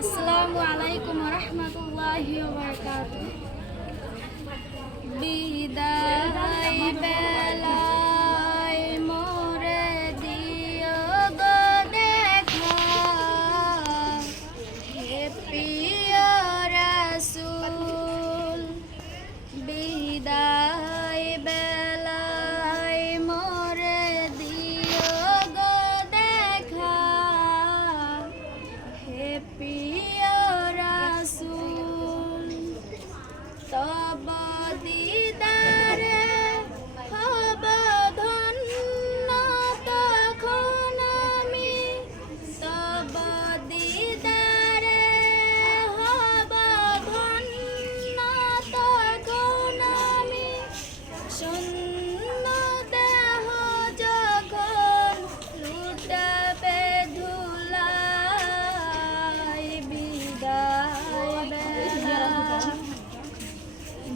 আসসালামু আলাইকুম রহমতুল্লাহি ওয়া বারাকাতুহু। বিদায় বেলায় মোরে দিও গো দেখা, হে প্রিয় রাসূল। বিদায় বেলায় মোরে দিও গো দেখা, হে প্রিয় রাসূল। তব দিদারে হব ধন্য তখন আমি, তব দিদারে হব ধন্য তখন আমি। শূন্য দেহ যখন লুটাবে ধুলাই,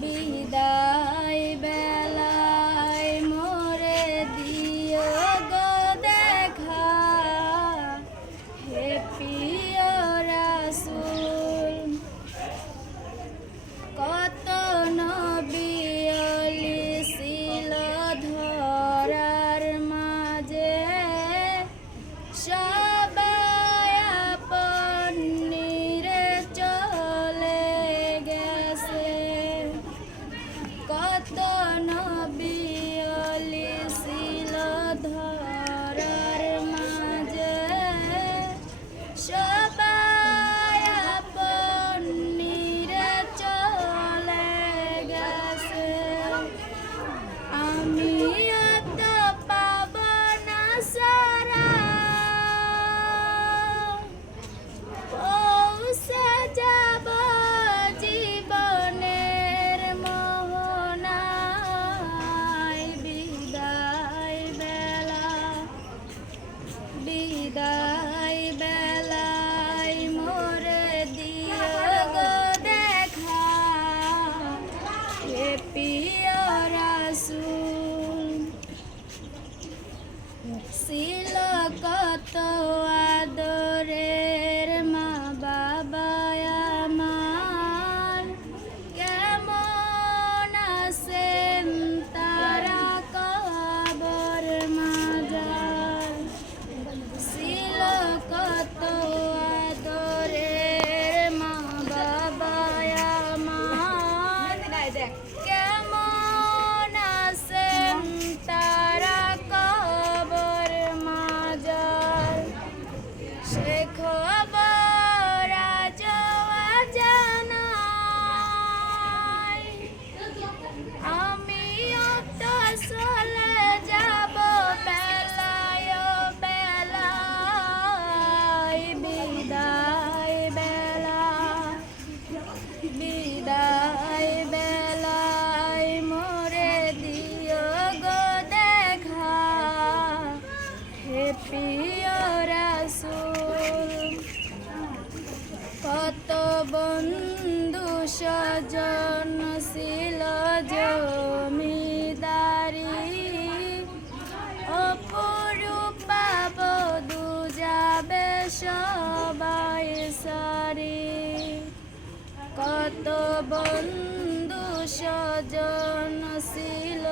বিদায় বেলায় মোরে দিও গো দেখা, হে প্রিয় রাসূল। কত নবী ওলি ছিল ধরার মাঝে, সবাই আপন নিরে চলে গেছে। কত নবী ওলি ছিল ধরার মাঝে, সবাই আপন নিরে চলে গেছে। আমিও তো পাব না সারা, পৌঁছে যাব জীবনের মোহনায়। বিদায় বেলায় মোরে দিও গো দেখা, হে প্রিয় রাসূল। ছিল কত আদরের মা বাবা আমার, কেমন আছেন তারা কবর মাজার। ছিল কত আদরের মা বাবা আমার, কেমন আছেন তারা কবর মাজার। সে খবর আজও অজানাই, আমিও তো চলে যাব বেলায় বেলায়। বিদায় বেলায় মোরে দিও গো দেখা, হে প্রিয় রাসূল। কত বন্ধু স্বজন ছিল জমিদারি, অপরূপা বধূ যাবে সবাই সারি। কত বন্ধু স্বজন ছিল